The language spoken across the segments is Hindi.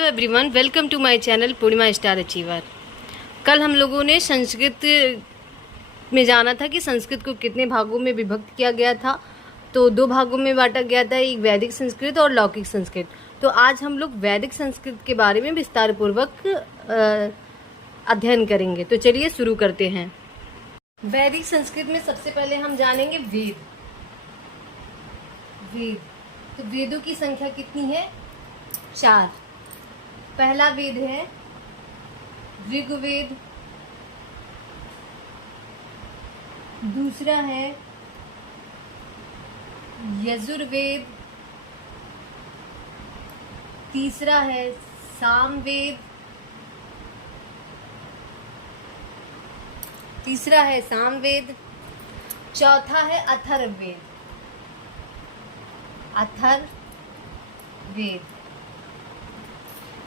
Hello everyone, welcome to my channel Purnima star achiever. कल हम लोगों ने संस्कृत में जाना था कि संस्कृत को कितने भागों में विभक्त किया गया था। तो दो भागों में बांटा गया था, एक वैदिक संस्कृत और लौकिक संस्कृत। तो आज हम लोग वैदिक संस्कृत के बारे में विस्तार पूर्वक अध्ययन करेंगे। तो चलिए शुरू करते हैं। वैदिक संस्कृत में सबसे पहले हम जानेंगे वेद। तो वेदों की संख्या कितनी है? 4। पहला वेद है ऋग्वेद, दूसरा है यजुर्वेद, तीसरा है सामवेद, चौथा है अथर्ववेद।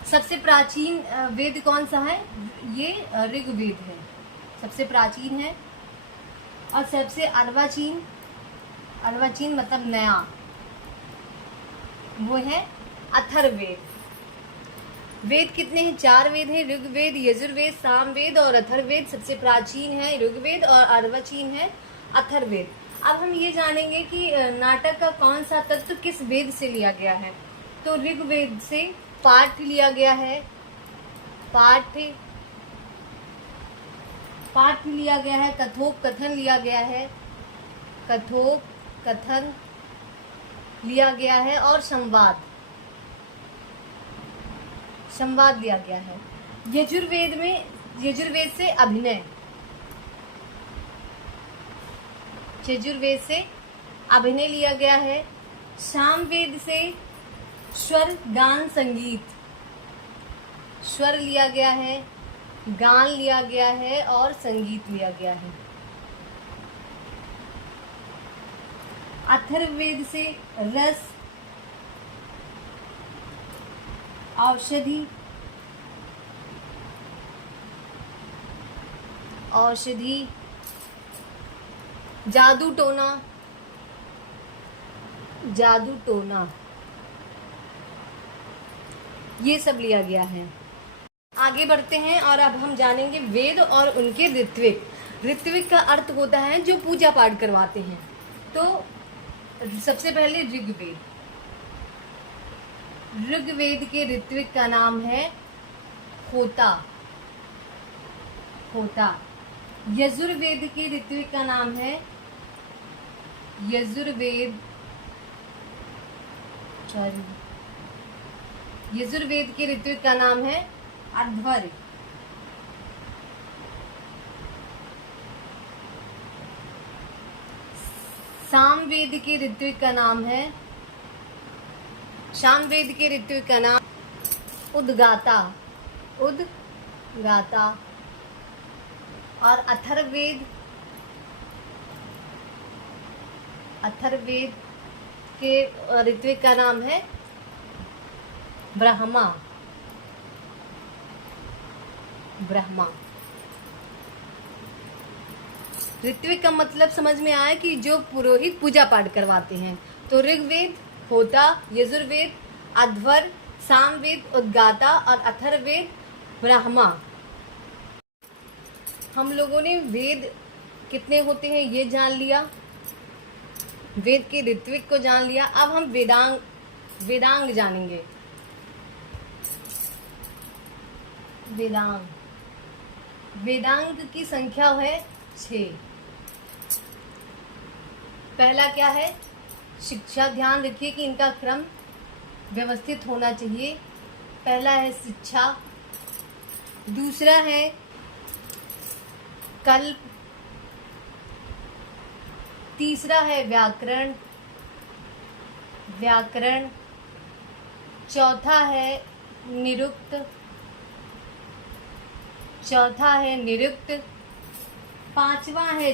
सबसे प्राचीन वेद कौन सा है? ये ऋग्वेद है, सबसे प्राचीन है। और सबसे अर्वाचीन मतलब नया, वो है अथर्ववेद। वेद कितने हैं? 4 वेद हैं, ऋग्वेद, यजुर्वेद, सामवेद और अथर्ववेद। सबसे प्राचीन है ऋग्वेद और अर्वाचीन है अथर्ववेद। अब हम ये जानेंगे कि नाटक का कौन सा तत्व किस वेद से लिया गया है। तो ऋग्वेद से पाठ लिया गया है, पाठ लिया गया है, कथोपकथन लिया गया है, कथोपकथन लिया गया है और संवाद लिया गया है। यजुर्वेद से अभिनय लिया गया है। सामवेद से स्वर गान संगीत, स्वर लिया गया है, गान लिया गया है और संगीत लिया गया है। अथर्ववेद से रस, औषधि, जादू टोना ये सब लिया गया है। आगे बढ़ते हैं और अब हम जानेंगे वेद और उनके ऋत्विक। ऋत्विक का अर्थ होता है जो पूजा पाठ करवाते हैं। तो सबसे पहले ऋग्वेद के ऋत्विक का नाम है होता। यजुर्वेद के ऋत्विक का नाम है यजुर्वेद के ऋत्विक का नाम है अध्वर्य। सामवेद के ऋत्विक का नाम उद्गाता। और अथर्ववेद के ऋत्विक का नाम है ब्रह्मा। ऋत्विक का मतलब समझ में आया कि जो पुरोहित पूजा पाठ करवाते हैं। तो ऋग्वेद होता, यजुर्वेद अध्वर्य, सामवेद उद्गाता और अथर्ववेद ब्रह्मा। हम लोगों ने वेद कितने होते हैं ये जान लिया, वेद के ऋत्विक को जान लिया। अब हम वेदांग जानेंगे। वेदांग की संख्या है 6। पहला क्या है? शिक्षा। ध्यान रखिए कि इनका क्रम व्यवस्थित होना चाहिए। पहला है शिक्षा, दूसरा है कल्प, तीसरा है व्याकरण, चौथा है निरुक्त, पांचवा है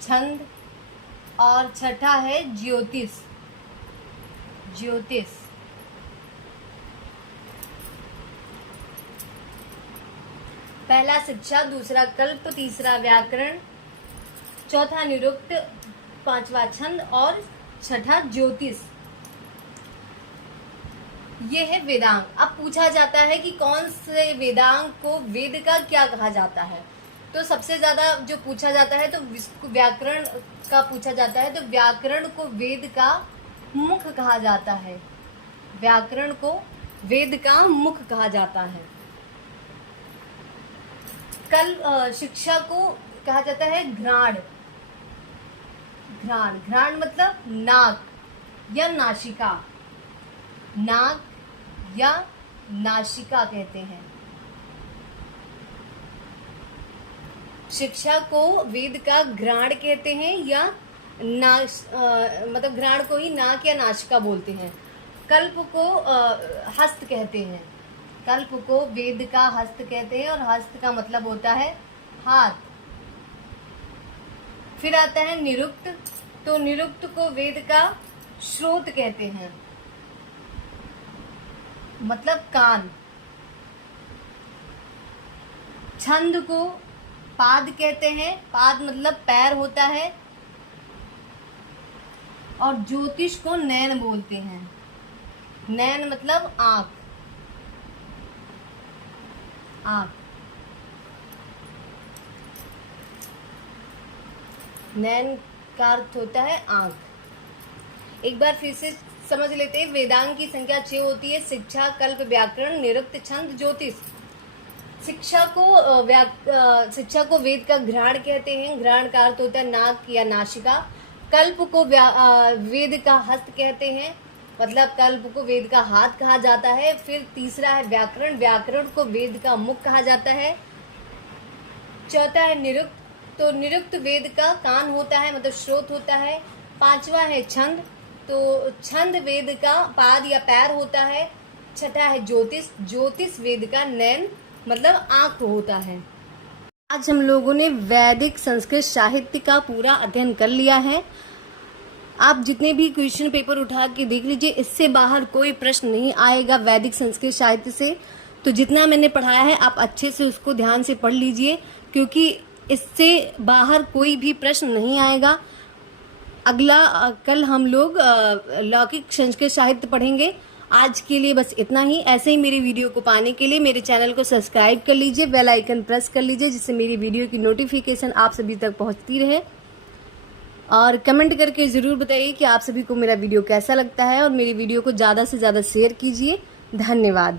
छंद और छठा है ज्योतिष। पहला शिक्षा, दूसरा कल्प, तीसरा व्याकरण, चौथा निरुक्त, 5वां छंद और छठा ज्योतिष। ये है वेदांग। अब पूछा जाता है कि कौन से वेदांग को वेद का क्या कहा जाता है। तो सबसे ज्यादा जो पूछा जाता है तो व्याकरण का पूछा जाता है। तो व्याकरण को वेद का मुख कहा जाता है। व्याकरण को वेद का मुख कहा जाता है। कल शिक्षा को कहा जाता है घ्राण। घ्राण, घ्राण मतलब नाक या नासिका। नाक या नासिका कहते हैं। शिक्षा को वेद का घ्राण कहते हैं या मतलब घ्राण को ही नाक या नासिका बोलते हैं। कल्प को हस्त कहते हैं। कल्प को वेद का हस्त कहते हैं और हस्त का मतलब होता है हाथ। फिर आता है निरुक्त। तो निरुक्त को वेद का श्रोत कहते हैं, मतलब कान। छंद को पाद कहते हैं। पाद मतलब पैर होता है। और ज्योतिष को नैन बोलते हैं। नैन मतलब आंख। आंख, नैन का अर्थ होता है आंख। एक बार फिर से समझ लेते हैं। वेदांग की संख्या 6 होती है। शिक्षा, कल्प, व्याकरण, निरुक्त, छंद, ज्योतिष। शिक्षा को वेद का घ्राण कहते हैं। घ्राण का अर्थ होता है नाक या नासिका। कल्प को वेद का हस्त कहते हैं, मतलब कल्प को वेद का हाथ कहा जाता है। फिर तीसरा है व्याकरण। व्याकरण को वेद का मुख कहा जाता है। चौथा है निरुक्त। तो निरुक्त वेद का कान होता है, मतलब श्रोत होता है। पांचवा है छंद। तो छंद वेद का पाद या पैर होता है। छठा है ज्योतिष। ज्योतिष वेद का नैन मतलब आंख होता है। आज हम लोगों ने वैदिक संस्कृत साहित्य का पूरा अध्ययन कर लिया है। आप जितने भी क्वेश्चन पेपर उठा के देख लीजिए, इससे बाहर कोई प्रश्न नहीं आएगा वैदिक संस्कृत साहित्य से। तो जितना मैंने पढ़ाया है आप अच्छे से उसको ध्यान से पढ़ लीजिए, क्योंकि इससे बाहर कोई भी प्रश्न नहीं आएगा। कल हम लोग लौकिक संस्कृत साहित्य पढ़ेंगे। आज के लिए बस इतना ही। ऐसे ही मेरी वीडियो को पाने के लिए मेरे चैनल को सब्सक्राइब कर लीजिए, बेल आइकन प्रेस कर लीजिए, जिससे मेरी वीडियो की नोटिफिकेशन आप सभी तक पहुंचती रहे। और कमेंट करके ज़रूर बताइए कि आप सभी को मेरा वीडियो कैसा लगता है, और मेरी वीडियो को ज़्यादा से ज़्यादा शेयर कीजिए। धन्यवाद।